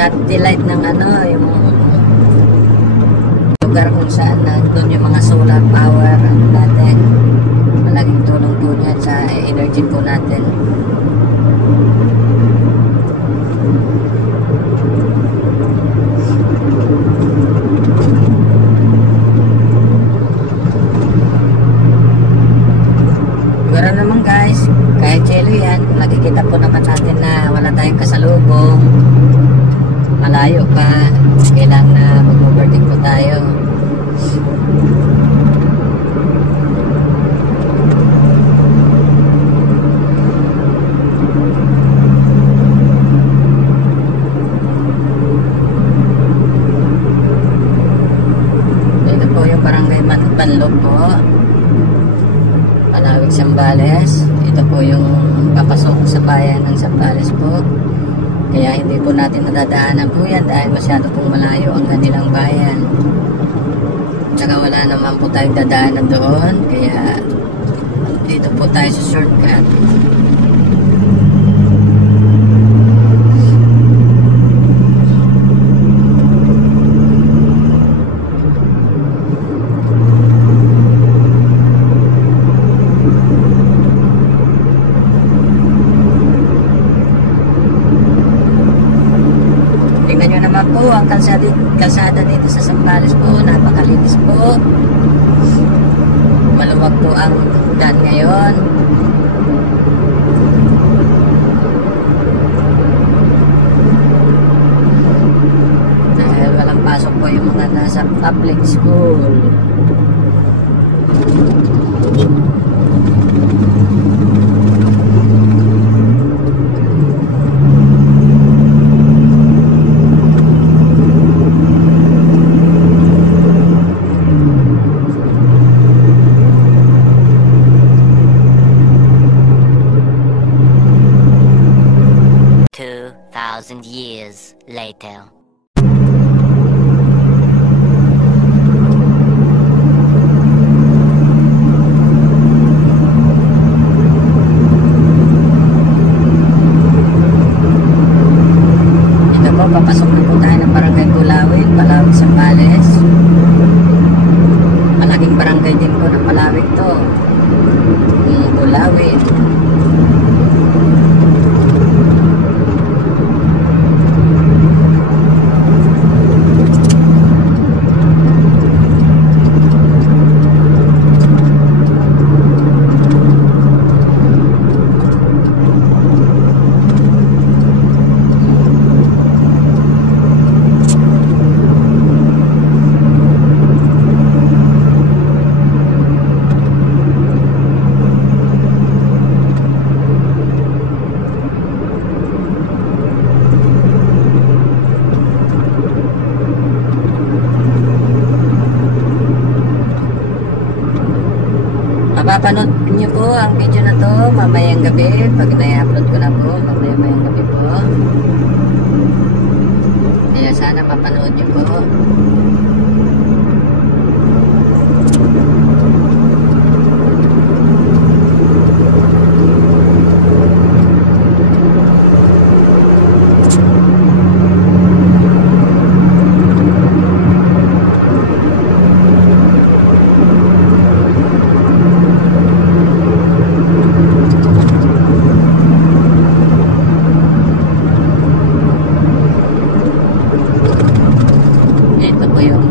satellite ng ano, yung lugar kung saan nandun yung mga solar power natin. Malaking tulong po yan sa energy po natin. Siguro naman guys, kahit chelo yan, nakikita po naman natin na wala tayong kasalubong, malayo pa, kailangan na mag-overtake po tayo. Dito po yung barangay Banlog po, Palawig, Zambales. Ito po yung papasok sa bayan ng Zambales po. Kaya hindi po natin nadadaanan po yan dahil masyado pong malayo ang kanilang bayan. Tsaka wala naman po tayong dadaanan doon. Kaya dito po tayo sa shortcut. Po, ang kalsada dito sa Zambales po, napakalinis po, maluwag po ang daan ngayon. Dahil walang pasok po yung mga nasa public school. Years later. Ito po, papasok na po tayo ng barangay Palawig, Palawig, Zambales. Malaking barangay din po ng Palawig to, Palawig. Mapapanood niyo po ang video na to mamayang gabi pag na-upload ko na po, mamayang gabi po. Kaya sana mapanood niyo po. Ito po yung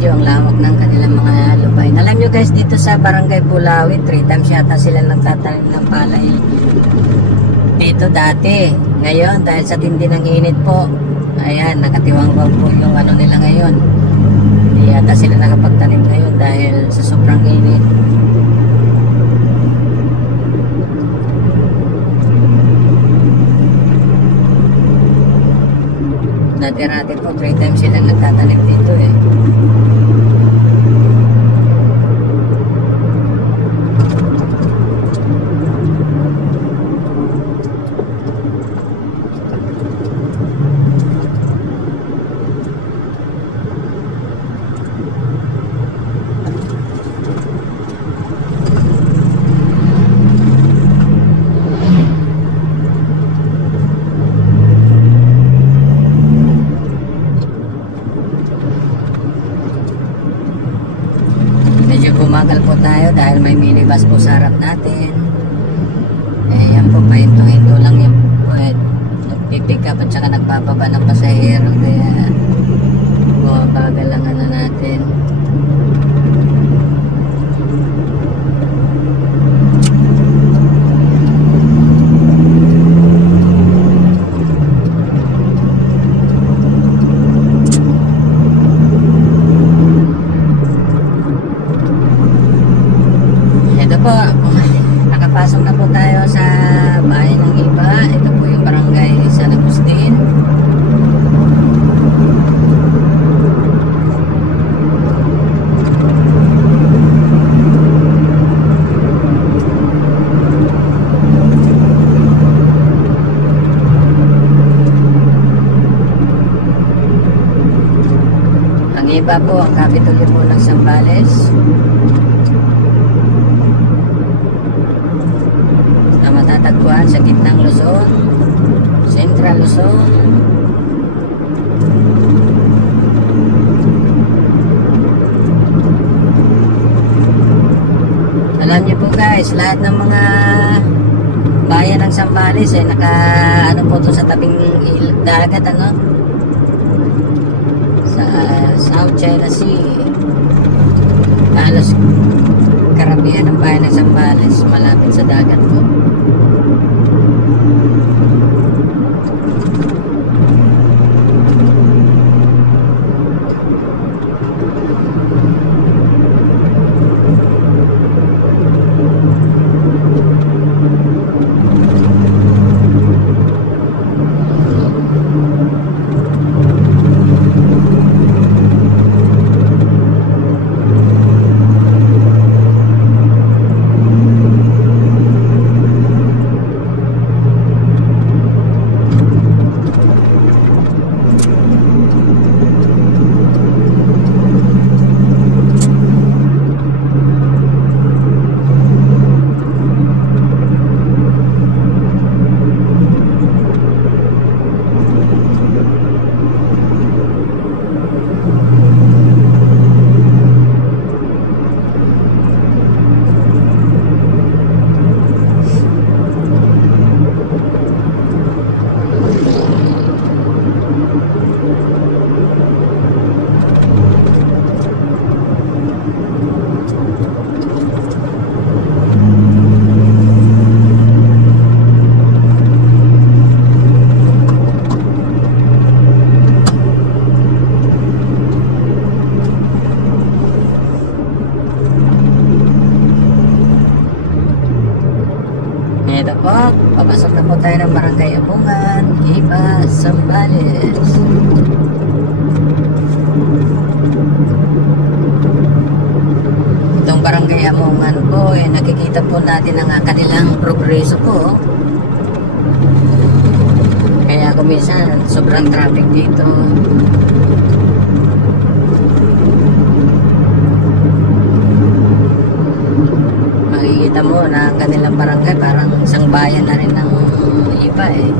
video ang lawak ng kanilang mga lupain. Alam nyo guys, dito sa Barangay Bulawin, 3 times yata sila nagtatanim ng palay dito dati. Ngayon, dahil sa tindi ng init po, ayan, nakatiwangwang po yung ano nila ngayon. Hindi yata sila nakapagtanim ngayon dahil sa sobrang init. Dati-rati po, 3 times sila nagtatanim dito eh. Bumagal po tayo dahil may minibus po sa harap natin. Eh yan po, pahinto-hinto lang yung nagpipick up at saka nagpapaba ng pasahero, kaya bumabagal lang ano natin. Nakapasok na po tayo sa bayan ng iba. Ito po yung barangay San Agustin. Ang iba po ang kapitulo po ng Zambales. Matatagpuan sa gitnang Luzon, Central Luzon. Alam niyo po guys, lahat ng mga bayan ng Zambales eh naka ano po to sa tabing dagat, ano, sa South China Sea. Halos karamihan ng bayan ng Zambales malapit sa dagat po. Ito po, papasok na po tayo ng Barangay Amungan, Iba, Zambales. Itong Barangay Amungan po, nakikita po natin ang kanilang progreso po. Kaya kuminsan, sobrang traffic dito. Makikita mo na ang kanilang barangay parang isang bayan na rin ng iba eh.